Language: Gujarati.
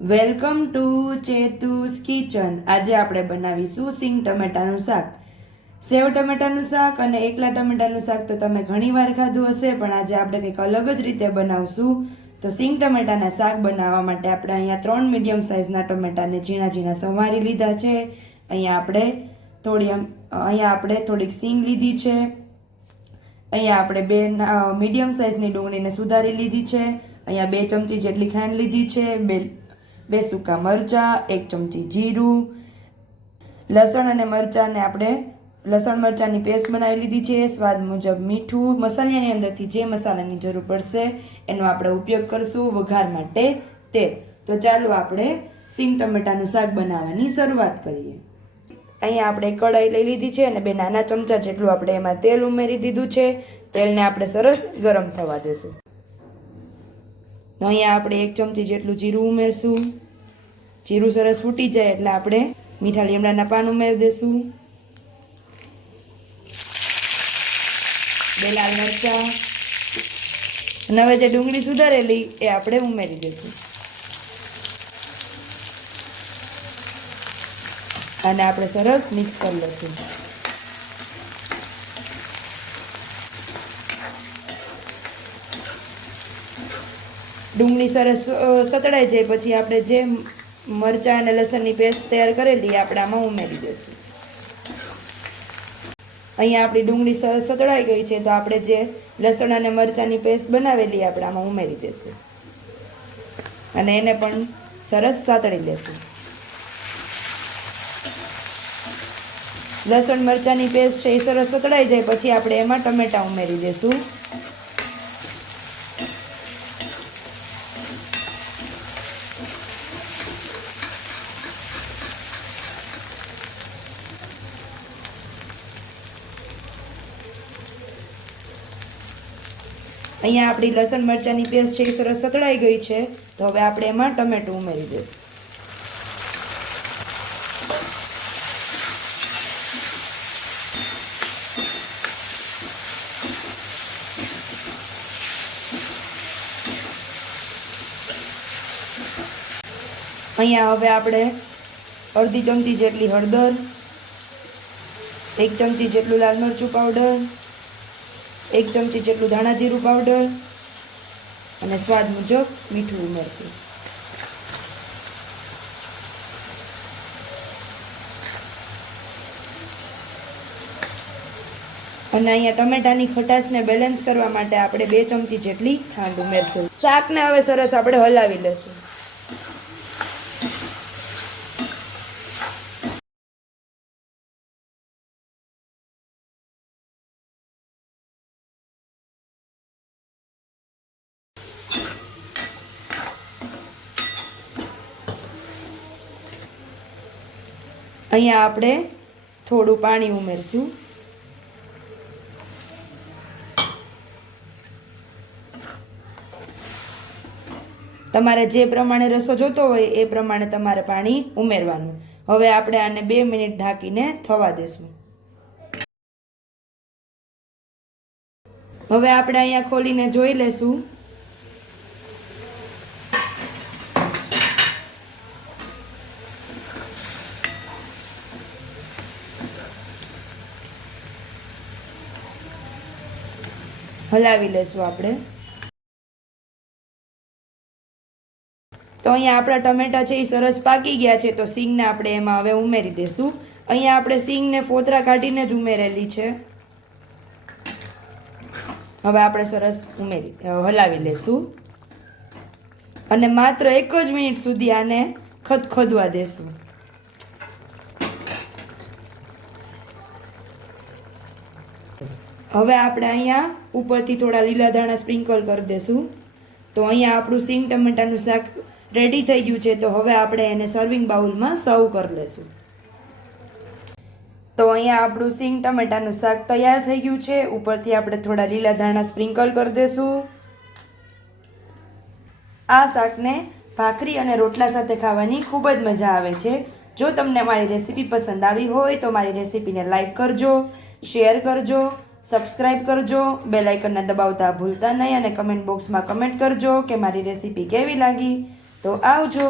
Welcome to ચેતુસ kitchen. આજે આપણે બનાવીશું સિંગ ટમેટાનું શાક. સેવ ટમેટાનું શાક અને એકલા ટમેટાનું શાક તો તમે ઘણીવાર ખાધું હશે, પણ આજે આપણે કંઈક અલગ જ રીતે બનાવશું. તો સિંગ ટમેટાના શાક બનાવવા માટે આપણે અહીંયા ત્રણ મીડિયમ સાઇઝના ટમેટાને ઝીણા ઝીણા સંવારી લીધા છે. અહીંયા આપણે થોડી અહીંયા આપણે થોડીક સિંગ લીધી છે. અહીંયા આપણે બે મીડિયમ સાઇઝની ડુંગળીને સુધારી લીધી છે. અહીંયા બે ચમચી જેટલી ખાંડ લીધી છે, બે બે સૂકા મરચાં, એક ચમચી જીરું, લસણ અને મરચાંને આપણે લસણ મરચાંની પેસ્ટ બનાવી લીધી છે. સ્વાદ મુજબ મીઠું મસાલાની અંદરથી જે મસાલાની જરૂર પડશે એનો આપણે ઉપયોગ કરશું વઘાર માટે તેલ. તો ચાલો આપણે સિંગ ટમેટાનું શાક બનાવવાની શરૂઆત કરીએ. અહીંયા આપણે કઢાઈ લઈ લીધી છે અને બે નાના ચમચા જેટલું આપણે એમાં તેલ ઉમેરી દીધું છે. તેલને આપણે સરસ ગરમ થવા દેશું. અહીંયા આપણે એક ચમચી જેટલું જીરું ઉમેરશું. જીરું સરસ ફૂટી જાય એટલે આપણે મીઠા લીમડાના પાન ઉમેરી દેશું. બે લાલ મરચાં. અને હવે જે ડુંગળી સુધારેલી એ આપણે ઉમેરી દઈશું અને આપણે સરસ મિક્સ કરી લઈશું. ડુંગળી સરસ સતળાઈ જાય પછી આપણે જે મરચાં અને લસણની પેસ્ટ તૈયાર કરેલી આપણે આમાં ઉમેરી દઈશું. અહીંયા આપણી ડુંગળી સરસ સતળાઈ ગઈ છે તો આપણે જે લસણ અને મરચાંની પેસ્ટ બનાવેલી આપણે આમાં ઉમેરી દઈશું. અને એને પણ સરસ સાતળી લેશું. લસણ, મરચાંની પેસ્ટ છે એ સરસ સતળાઈ જાય પછી આપણે એમાં ટમેટાં ઉમેરી દઈશું. અહીંયા આપણી લસણ મરચાંની પેસ્ટ છે એ સરસ સતળાઈ ગઈ છે. તો હવે આપણે એમાં ટમેટું ઉમેરી દઈશું. અહીંયા હવે આપણે અડધી ચમચી જેટલી હળદર, એક ચમચી જેટલું લાલ મરચું પાવડર એક ચમચી જેટલું ધાણા જીરું પાવડર અને સ્વાદ મુજબ મીઠું ઉમેરશું. અને અહીંયા ટમેટાની ખટાશને બેલેન્સ કરવા માટે આપણે બે ચમચી જેટલી ખાંડ ઉમેરશું. શાકને હવે સરસ આપણે હલાવી લેશું. અહીંયા આપણે થોડું પાણી ઉમેરશું. તમારે જે પ્રમાણે રસો જોતો હોય એ પ્રમાણે તમારે પાણી ઉમેરવાનું. હવે આપણે આને બે મિનિટ ઢાંકીને થવા દેશું. હવે આપણે અહીંયા ખોલીને જોઈ લેશું. હલાવી લઈશું આપણે. તો અહીંયા આપણા ટમેટા છે એ સરસ પાકી ગયા છે, તો સિંગને આપણે એમાં હવે ઉમેરી દઈશું અહીંયા આપણે સિંગને ફોતરા કાઢીને જ ઉમેરેલી છે. હવે આપણે સરસ ઉમેરી હલાવી લઈશું અને માત્ર એક જ મિનિટ સુધી આને ખદખદવા દેશું. હવે આપણે અહીંયા ઉપરથી થોડા લીલા ધાણા સ્પ્રિંકલ કરી દેશું. તો અહીંયા આપણું સિંગ ટમેટાનું શાક રેડી થઈ ગયું છે, તો હવે આપણે એને સર્વિંગ બાઉલમાં સર્વ કરી લેશું. તો અહીંયા આપણું સિંગ ટમેટાનું શાક તૈયાર થઈ ગયું છે, ઉપરથી આપણે થોડા લીલા ધાણા સ્પ્રિંકલ કરી દેશું. આ શાકને ભાખરી અને રોટલા સાથે ખાવાની ખૂબ જ મજા આવે છે. જો તમને મારી રેસીપી પસંદ આવી હોય તો મારી રેસીપીને લાઈક કરજો, શેર કરજો સબસ્ક્રાઈબ કરજો બેલ આઇકનને દબાવતા ભૂલતા નહીં અને કમેન્ટ બોક્સમાં કમેન્ટ કરજો કે મારી રેસીપી કેવી લાગી. તો આવજો.